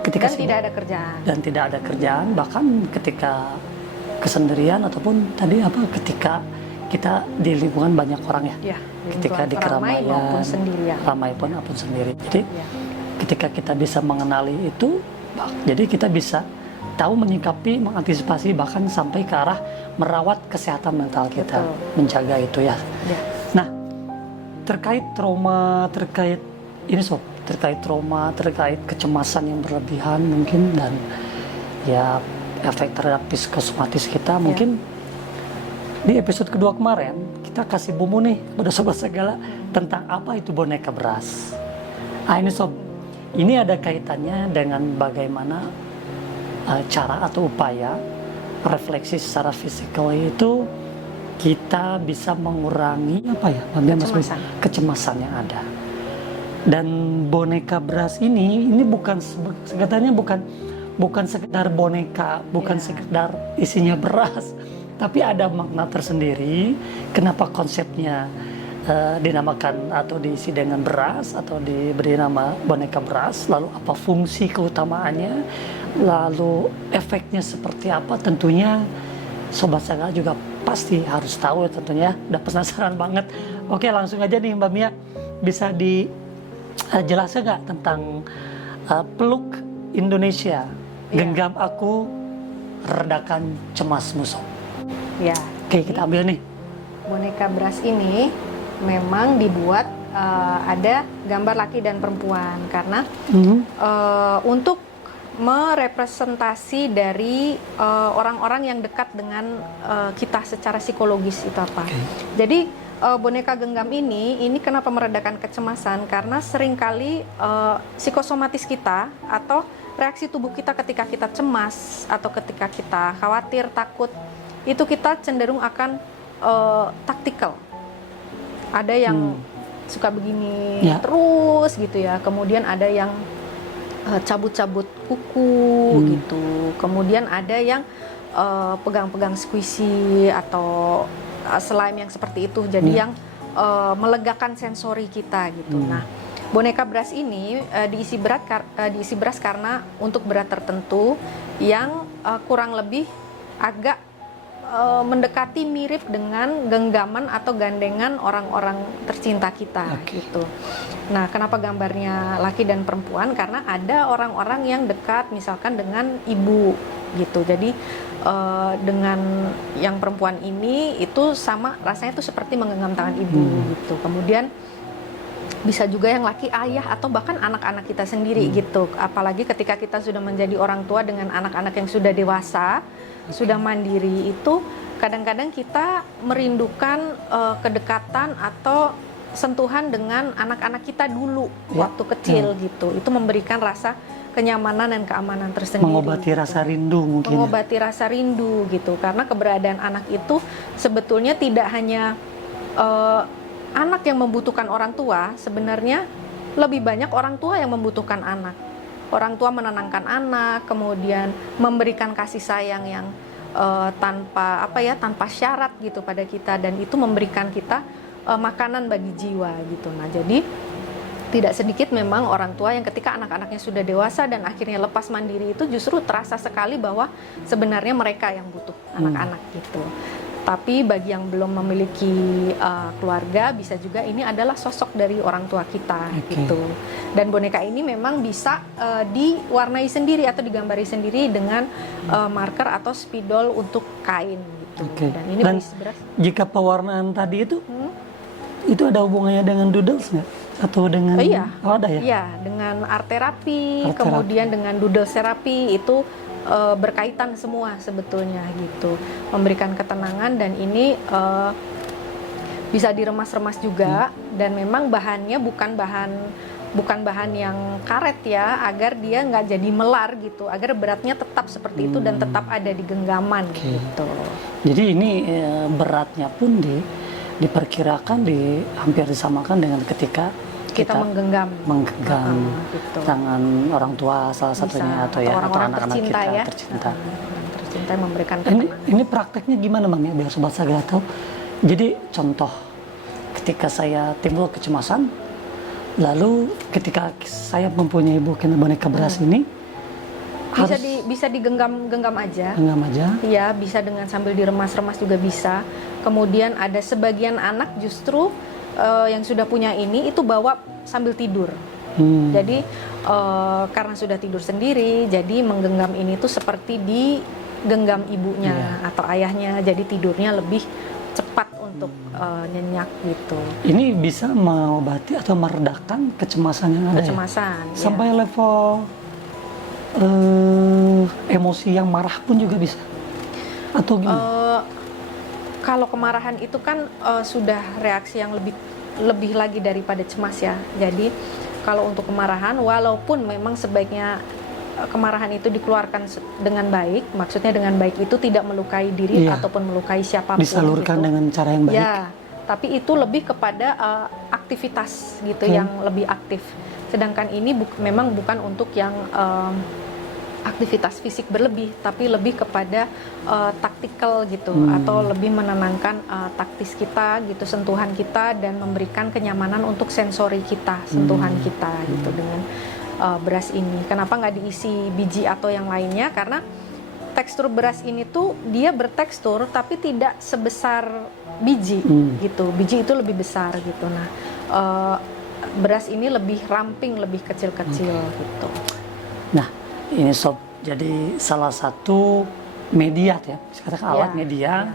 Ketika dan sibuk tidak ada kerjaan. dan tidak ada kerjaan, bahkan ketika kesendirian ataupun tadi ketika kita di lingkungan banyak orang ya, Ya, ketika di ramai keramaian, maupun sendirian. ramai pun apun sendiri. Jadi Ya. ketika kita bisa mengenali itu, jadi kita bisa tahu menyikapi, mengantisipasi, bahkan sampai ke arah merawat kesehatan mental kita. Betul. Menjaga itu ya. Ya. Nah, terkait trauma, terkait trauma, terkait kecemasan yang berlebihan mungkin, dan ya efek terhadap psikosomatis kita, mungkin di episode kedua kemarin kita kasih bumbu nih pada Sobat Sagala tentang apa itu boneka beras. Ini Sob, ini ada kaitannya dengan bagaimana cara atau upaya refleksi secara fisikal itu kita bisa mengurangi kecemasan yang ada. Dan boneka beras ini bukan sekedar boneka, bukan sekedar isinya beras, tapi ada makna tersendiri. Kenapa konsepnya dinamakan atau diisi dengan beras atau diberi nama boneka beras? Lalu apa fungsi keutamaannya? Lalu efeknya seperti apa? Tentunya Sobat Sagala juga pasti harus tahu ya tentunya. Udah penasaran banget. Oke, langsung aja nih Mbak Mia, bisa dijelaskan nggak tentang peluk Indonesia, genggam aku, redakan cemasmu Sob? Ya. Oke, kita ambil nih. Boneka beras ini memang dibuat ada gambar laki dan perempuan, karena untuk merepresentasi dari orang-orang yang dekat dengan kita secara psikologis itu apa. Jadi boneka genggam ini kenapa meredakan kecemasan? Karena seringkali psikosomatis kita atau reaksi tubuh kita ketika kita cemas atau ketika kita khawatir, takut, itu kita cenderung akan taktikal. Ada yang suka begini terus gitu ya. Kemudian ada yang cabut-cabut kuku gitu. Kemudian ada yang pegang-pegang squishy atau slime yang seperti itu. Jadi yang melegakan sensori kita gitu. Nah, boneka beras ini diisi beras karena untuk berat tertentu yang kurang lebih agak mendekati mirip dengan genggaman atau gandengan orang-orang tercinta kita gitu. Nah, kenapa gambarnya laki dan perempuan? Karena ada orang-orang yang dekat misalkan dengan ibu gitu. Jadi dengan yang perempuan ini itu sama rasanya itu seperti menggenggam tangan ibu gitu. Kemudian bisa juga yang laki ayah atau bahkan anak-anak kita sendiri gitu. Apalagi ketika kita sudah menjadi orang tua dengan anak-anak yang sudah dewasa, sudah mandiri, itu kadang-kadang kita merindukan kedekatan atau sentuhan dengan anak-anak kita dulu waktu kecil gitu. Itu memberikan rasa kenyamanan dan keamanan tersendiri. Mengobati gitu. rasa rindu mungkin. Mengobati rasa rindu gitu. Karena keberadaan anak itu sebetulnya tidak hanya anak yang membutuhkan orang tua, sebenarnya lebih banyak orang tua yang membutuhkan anak. Orang tua menenangkan anak, kemudian memberikan kasih sayang yang tanpa syarat gitu pada kita, dan itu memberikan kita makanan bagi jiwa gitu. Nah, jadi tidak sedikit memang orang tua yang ketika anak-anaknya sudah dewasa dan akhirnya lepas mandiri itu justru terasa sekali bahwa sebenarnya mereka yang butuh anak-anak gitu. Tapi bagi yang belum memiliki keluarga, bisa juga ini adalah sosok dari orang tua kita gitu. Dan boneka ini memang bisa diwarnai sendiri atau digambari sendiri dengan marker atau spidol untuk kain gitu. Dan ini beras. Jika pewarnaan tadi itu ada hubungannya dengan doodles nggak? Atau dengan ada ya? Iya, dengan art terapi, kemudian dengan doodles terapi itu berkaitan semua sebetulnya gitu, memberikan ketenangan, dan ini bisa diremas-remas juga, dan memang bahannya bukan bahan yang karet ya, agar dia nggak jadi melar gitu, agar beratnya tetap seperti itu dan tetap ada di genggaman gitu. Jadi ini beratnya pun diperkirakan hampir disamakan dengan ketika kita menggenggam gitu. tangan orang tua salah satunya, atau orang-orang anak-anak kita tercinta. Tercinta yang memberikan ketenangan. Ini prakteknya gimana Bang ya, biar Sobat Sagala tahu. Jadi contoh ketika saya timbul kecemasan, lalu ketika saya mempunyai boneka beras ini bisa digenggam aja. Genggam aja. Iya, bisa dengan sambil diremas-remas juga bisa. Kemudian ada sebagian anak justru yang sudah punya ini itu bawa sambil tidur. Jadi karena sudah tidur sendiri, jadi menggenggam ini tuh seperti digenggam ibunya atau ayahnya, jadi tidurnya lebih cepat untuk nyenyak gitu. Ini bisa mengobati atau meredakan kecemasan yang ada. Sampai level emosi yang marah pun juga bisa, atau gimana? Kalau kemarahan itu kan sudah reaksi yang lebih lagi daripada cemas ya. Jadi kalau untuk kemarahan, walaupun memang sebaiknya kemarahan itu dikeluarkan dengan baik, maksudnya dengan baik itu tidak melukai diri ataupun melukai siapapun. Disalurkan gitu, dengan cara yang baik. Ya, tapi itu lebih kepada aktivitas gitu yang lebih aktif. Sedangkan ini memang bukan untuk yang aktivitas fisik berlebih, tapi lebih kepada taktikal gitu, atau lebih menenangkan taktis kita gitu, sentuhan kita, dan memberikan kenyamanan untuk sensori kita, sentuhan kita gitu dengan beras ini. Kenapa nggak diisi biji atau yang lainnya? Karena tekstur beras ini tuh dia bertekstur tapi tidak sebesar biji gitu. Biji itu lebih besar gitu. Nah, beras ini lebih ramping, lebih kecil-kecil gitu. Nah, ini Sob, jadi salah satu media ya, katakan alat media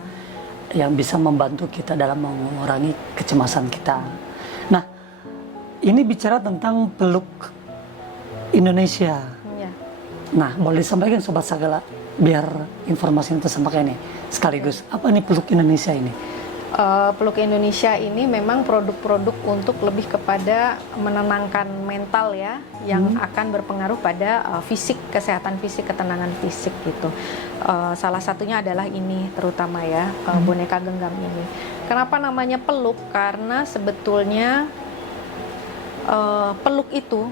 yang bisa membantu kita dalam mengurangi kecemasan kita. Nah, ini bicara tentang peluk Indonesia. Nah, boleh disampaikan Sobat Sagala biar informasi itu tersampaikan nih sekaligus. Apa nih peluk Indonesia ini? Peluk Indonesia ini memang produk-produk untuk lebih kepada menenangkan mental ya, yang akan berpengaruh pada fisik, kesehatan fisik, ketenangan fisik gitu. Salah satunya adalah ini terutama ya, boneka genggam ini. Kenapa namanya peluk? Karena sebetulnya peluk itu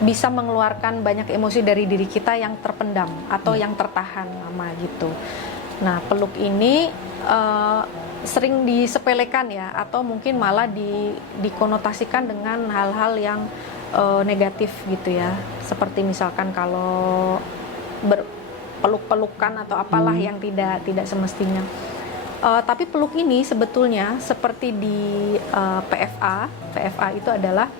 bisa mengeluarkan banyak emosi dari diri kita yang terpendam atau yang tertahan lama gitu. Nah, peluk ini sering disepelekan ya, atau mungkin malah dikonotasikan dengan hal-hal yang negatif gitu ya. Seperti misalkan kalau peluk-pelukan atau apalah yang tidak semestinya. Tapi peluk ini sebetulnya seperti di PFA. PFA itu adalah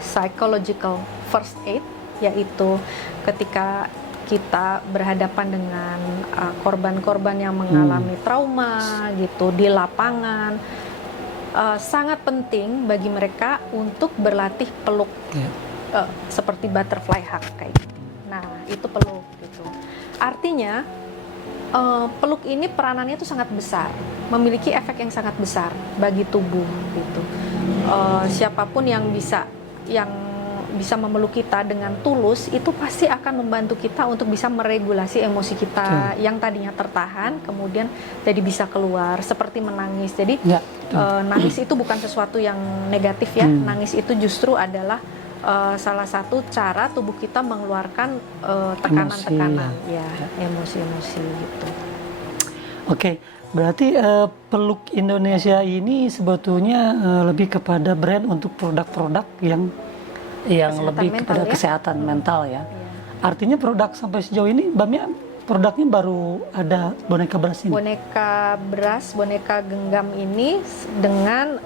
psychological first aid, yaitu ketika kita berhadapan dengan korban-korban yang mengalami trauma gitu di lapangan, sangat penting bagi mereka untuk berlatih peluk, seperti butterfly hug kayak gitu. Nah, itu peluk gitu. Artinya peluk ini peranannya itu sangat besar, memiliki efek yang sangat besar bagi tubuh gitu. Siapapun yang bisa memeluk kita dengan tulus, itu pasti akan membantu kita untuk bisa meregulasi emosi kita yang tadinya tertahan, kemudian jadi bisa keluar, seperti menangis. Jadi nangis itu bukan sesuatu yang negatif ya. Nangis itu justru adalah salah satu cara tubuh kita mengeluarkan tekanan-tekanan, emosi-emosi gitu. Oke, berarti peluk Indonesia ini sebetulnya lebih kepada brand untuk produk-produk yang Kesehatan lebih mental, kepada ya? kesehatan mental ya. Artinya produk sampai sejauh ini, Mbak Mia, produknya baru ada boneka beras ini. Boneka beras, boneka genggam ini dengan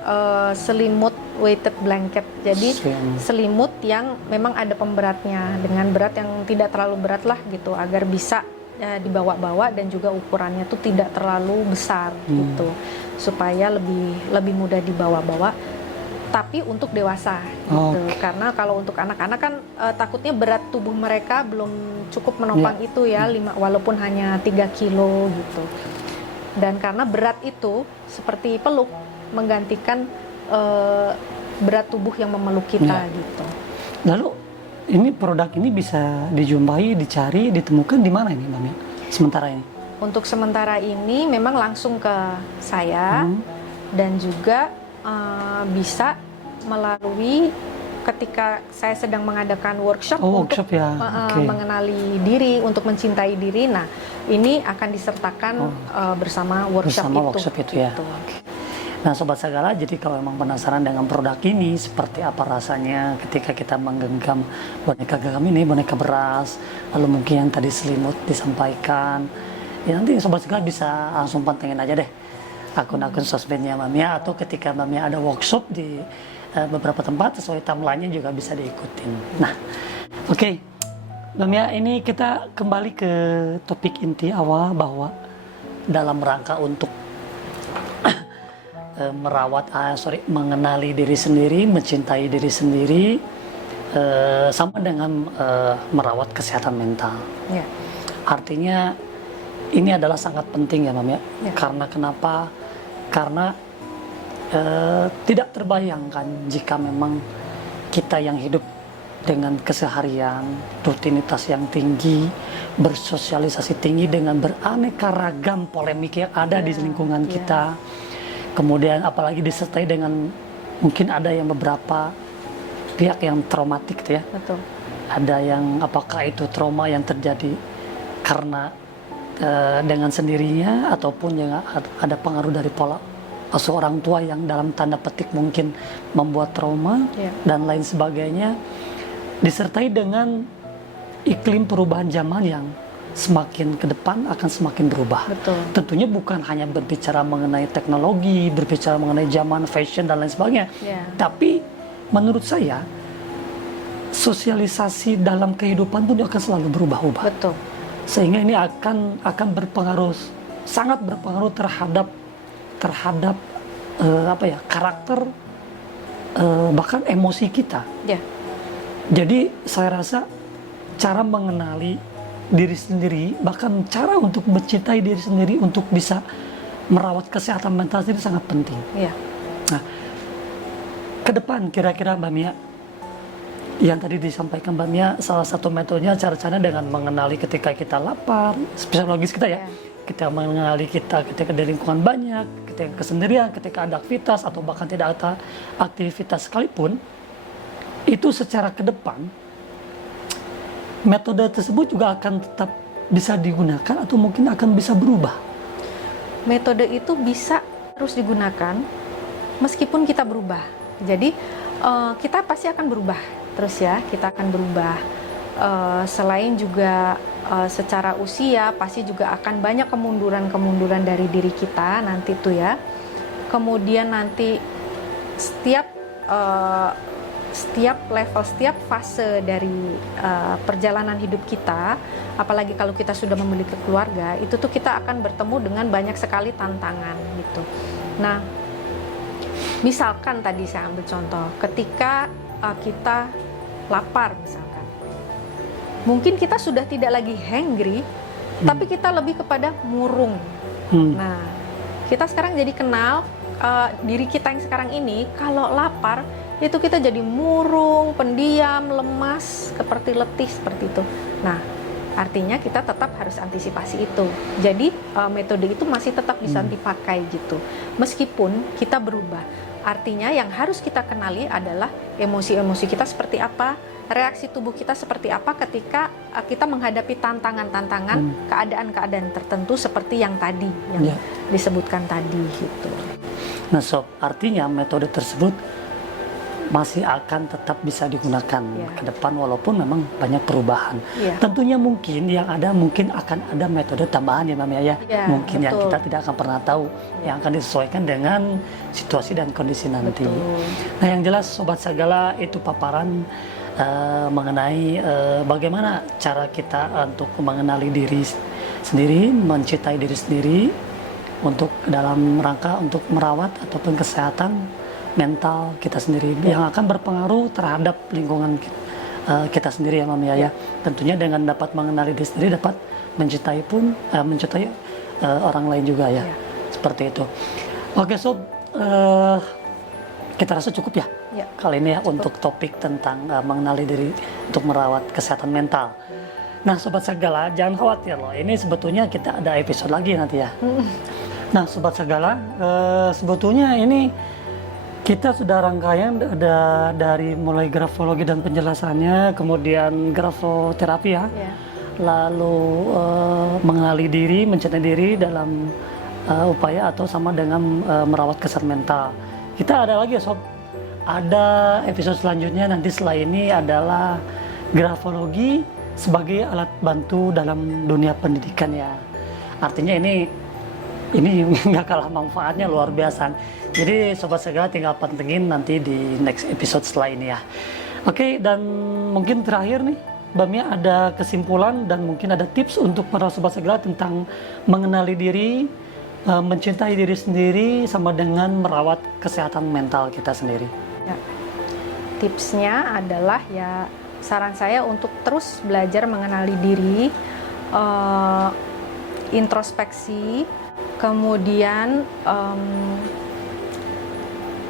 selimut weighted blanket. Jadi selimut yang memang ada pemberatnya, dengan berat yang tidak terlalu berat lah gitu, agar bisa dibawa-bawa dan juga ukurannya tuh tidak terlalu besar gitu, supaya lebih mudah dibawa-bawa. Tapi untuk dewasa gitu, karena kalau untuk anak-anak kan takutnya berat tubuh mereka belum cukup menopang itu ya, walaupun hanya 3 kilo gitu. Dan karena berat itu seperti peluk, menggantikan berat tubuh yang memeluk kita gitu. Lalu ini produk ini bisa dijumpai, dicari, ditemukan di mana ini, Mbak Mia? Sementara ini? Untuk sementara ini memang langsung ke saya dan juga bisa melalui ketika saya sedang mengadakan workshop untuk mengenali diri, untuk mencintai diri. Nah, ini akan disertakan bersama workshop itu. Ya. Nah, Sobat Sagala, jadi kalau memang penasaran dengan produk ini, seperti apa rasanya ketika kita menggenggam boneka genggam ini, boneka beras, lalu mungkin yang tadi selimut disampaikan, ya nanti Sobat Sagala bisa langsung pantengin aja deh akun-akun sosmednya Mbak Mia, atau ketika Mbak Mia ada workshop di beberapa tempat sesuai timeline-nya juga bisa diikutin. Nah, oke. Mbak Mia, ini kita kembali ke topik inti awal, bahwa dalam rangka untuk mengenali diri sendiri, mencintai diri sendiri, sama dengan merawat kesehatan mental. Artinya ini adalah sangat penting ya Mbak Mia. Karena kenapa? Karena tidak terbayangkan jika memang kita yang hidup dengan keseharian, rutinitas yang tinggi, bersosialisasi tinggi dengan beraneka ragam polemik yang ada di lingkungan kita, kemudian apalagi disertai dengan mungkin ada yang beberapa pihak yang traumatik gitu ya. Betul. Ada yang apakah itu trauma yang terjadi karena dengan sendirinya, ataupun yang ada pengaruh dari pola seorang tua yang dalam tanda petik mungkin membuat trauma dan lain sebagainya, disertai dengan iklim perubahan zaman yang semakin ke depan akan semakin berubah. Betul. Tentunya bukan hanya berbicara mengenai teknologi, berbicara mengenai zaman, fashion dan lain sebagainya, tapi menurut saya sosialisasi dalam kehidupan pun akan selalu berubah-ubah. Betul. Sehingga ini akan berpengaruh, sangat berpengaruh terhadap karakter, bahkan emosi kita. Jadi saya rasa cara mengenali diri sendiri, bahkan cara untuk mencintai diri sendiri untuk bisa merawat kesehatan mental sendiri sangat penting. Nah, ke depan kira-kira Mbak Mia, yang tadi disampaikan Mbak Mia, salah satu metodenya cara-cara dengan mengenali ketika kita lapar, psikologis kita ya. Kita mengenali kita ketika di lingkungan banyak, ketika kesendirian, ketika ada aktivitas atau bahkan tidak ada aktivitas sekalipun, itu secara ke depan metode tersebut juga akan tetap bisa digunakan atau mungkin akan bisa berubah. Metode itu bisa terus digunakan meskipun kita berubah. Jadi kita pasti akan berubah terus ya, kita akan berubah. Selain juga secara usia pasti juga akan banyak kemunduran dari diri kita nanti tuh ya. Kemudian nanti setiap level, setiap fase dari perjalanan hidup kita, apalagi kalau kita sudah memiliki keluarga, itu tuh kita akan bertemu dengan banyak sekali tantangan gitu. Nah, misalkan tadi saya ambil contoh, ketika kita lapar misalkan, mungkin kita sudah tidak lagi hangry, tapi kita lebih kepada murung. Nah, kita sekarang jadi kenal diri kita yang sekarang ini, kalau lapar itu kita jadi murung, pendiam, lemas, seperti letih seperti itu. Nah, artinya kita tetap harus antisipasi itu. Jadi metode itu masih tetap bisa dipakai gitu, meskipun kita berubah. Artinya yang harus kita kenali adalah emosi-emosi kita seperti apa, reaksi tubuh kita seperti apa ketika kita menghadapi tantangan-tantangan, keadaan-keadaan tertentu seperti yang tadi, yang disebutkan tadi gitu. Nah Sob, artinya metode tersebut masih akan tetap bisa digunakan ke depan walaupun memang banyak perubahan. Tentunya mungkin yang ada mungkin akan ada metode tambahan ya Mami ya. Mungkin betul. Yang kita tidak akan pernah tahu yang akan disesuaikan dengan situasi dan kondisi nanti. Betul. Nah yang jelas Sobat Sagala itu paparan mengenai bagaimana cara kita untuk mengenali diri sendiri, mencintai diri sendiri untuk dalam rangka untuk merawat ataupun kesehatan mental kita sendiri yang akan berpengaruh terhadap lingkungan kita sendiri ya Mami ya. Tentunya dengan dapat mengenali diri sendiri dapat mencintai orang lain juga ya. Seperti itu. Oke Sob, kita rasa cukup ya kali ini ya cukup. Untuk topik tentang mengenali diri untuk merawat kesehatan mental. Nah Sobat Sagala jangan khawatir loh, ini sebetulnya kita ada episode lagi nanti ya. Nah Sobat Sagala, sebetulnya ini kita sudah rangkaian ada dari mulai grafologi dan penjelasannya, kemudian grafoterapi ya, lalu mengenali diri, mencintai diri dalam upaya atau sama dengan merawat kesehatan mental. Kita ada lagi ya Sob, ada episode selanjutnya nanti setelah ini adalah grafologi sebagai alat bantu dalam dunia pendidikan ya. Artinya ini nggak kalah manfaatnya, luar biasa. Jadi Sobat Sagala tinggal pantengin nanti di next episode setelah ini ya. Oke, dan mungkin terakhir nih Mbak Mia ada kesimpulan dan mungkin ada tips untuk para Sobat Sagala tentang mengenali diri, mencintai diri sendiri sama dengan merawat kesehatan mental kita sendiri. Ya. Tipsnya adalah ya saran saya untuk terus belajar mengenali diri, introspeksi, kemudian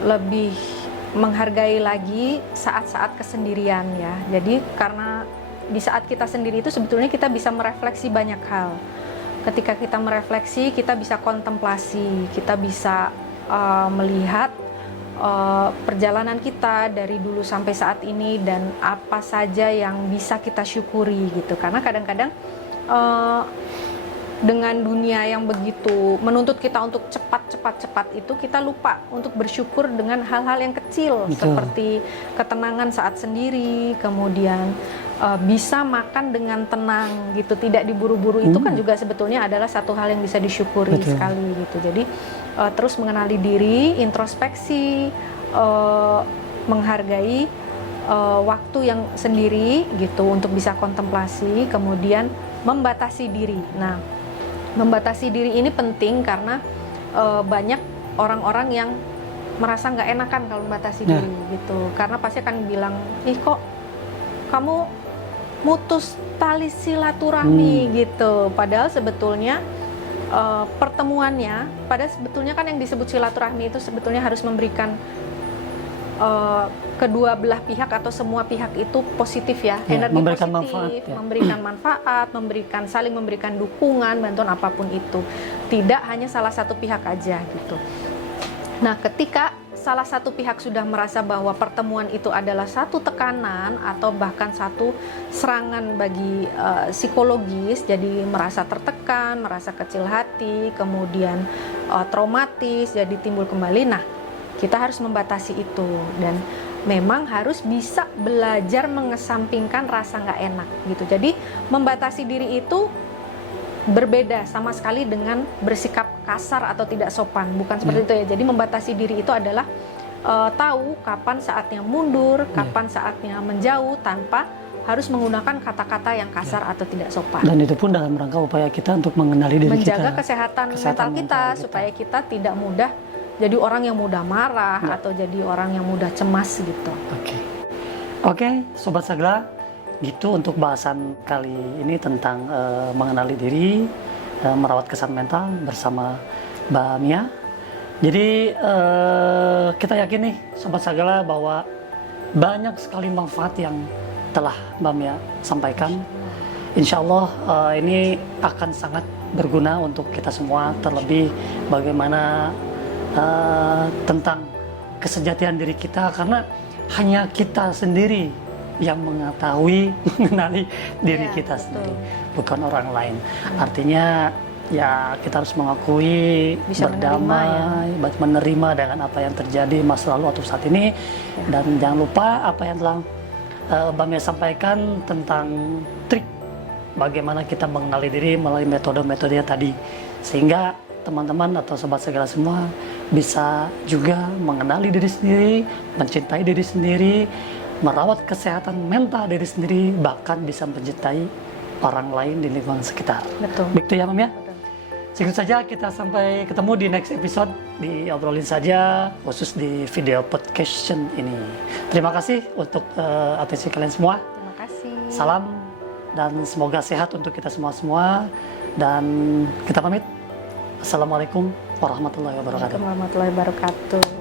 lebih menghargai lagi saat-saat kesendirian ya. Jadi karena di saat kita sendiri itu sebetulnya kita bisa merefleksi banyak hal. Ketika kita merefleksi, kita bisa kontemplasi, kita bisa melihat perjalanan kita dari dulu sampai saat ini dan apa saja yang bisa kita syukuri gitu. Karena kadang-kadang dengan dunia yang begitu menuntut kita untuk cepat itu kita lupa untuk bersyukur dengan hal-hal yang kecil. Betul. Seperti ketenangan saat sendiri, kemudian bisa makan dengan tenang gitu, tidak diburu-buru. Itu kan juga sebetulnya adalah satu hal yang bisa disyukuri. Betul. Sekali gitu. Jadi terus mengenali diri, introspeksi, menghargai waktu yang sendiri gitu untuk bisa kontemplasi, kemudian membatasi diri. Nah, membatasi diri ini penting karena banyak orang-orang yang merasa nggak enakan kalau membatasi diri gitu, karena pasti akan bilang, ih kok kamu mutus tali silaturahmi gitu, padahal sebetulnya pertemuannya, sebetulnya kan yang disebut silaturahmi itu sebetulnya harus memberikan kedua belah pihak atau semua pihak itu positif ya, energi memberikan positif, manfaat, memberikan manfaat, saling memberikan dukungan, bantuan apapun itu, tidak hanya salah satu pihak aja gitu. Nah, ketika salah satu pihak sudah merasa bahwa pertemuan itu adalah satu tekanan atau bahkan satu serangan bagi psikologis, jadi merasa tertekan, merasa kecil hati, kemudian traumatis, jadi timbul kembali. Nah, kita harus membatasi itu dan memang harus bisa belajar mengesampingkan rasa nggak enak gitu. Jadi membatasi diri itu berbeda sama sekali dengan bersikap kasar atau tidak sopan, bukan seperti itu ya. Jadi membatasi diri itu adalah tahu kapan saatnya mundur, kapan saatnya menjauh tanpa harus menggunakan kata-kata yang kasar atau tidak sopan. Dan itu pun dalam rangka upaya kita untuk mengenali diri menjaga kita. kesehatan mental kita supaya kita tidak mudah jadi orang yang mudah marah atau jadi orang yang mudah cemas gitu. Oke, Sobat Sagala, gitu untuk bahasan kali ini tentang mengenali diri, merawat kesehatan mental bersama Mbak Mia. Jadi kita yakin nih Sobat Sagala bahwa banyak sekali manfaat yang telah Mbak Mia sampaikan. Insya Allah ini akan sangat berguna untuk kita semua, terlebih bagaimana tentang kesejatian diri kita, karena hanya kita sendiri yang mengetahui, mengenali diri kita sendiri, bukan orang lain. Artinya ya kita harus mengakui, bisa berdamai, menerima dengan apa yang terjadi masa lalu atau saat ini, dan jangan lupa apa yang telah Mbak Mia sampaikan tentang trik bagaimana kita mengenali diri melalui metode-metode tadi, sehingga teman-teman atau Sobat Sagala semua bisa juga mengenali diri sendiri, mencintai diri sendiri, merawat kesehatan mental diri sendiri, bahkan bisa mencintai orang lain di lingkungan sekitar. Betul. Begitu ya, Mam ya? Segitu saja, kita sampai ketemu di next episode di Obrolin Saja, khusus di video podcast ini. Terima kasih untuk atensi kalian semua. Terima kasih. Salam dan semoga sehat untuk kita semua. Dan kita pamit. Assalamualaikum warahmatullahi wabarakatuh. Warahmatullahi wabarakatuh.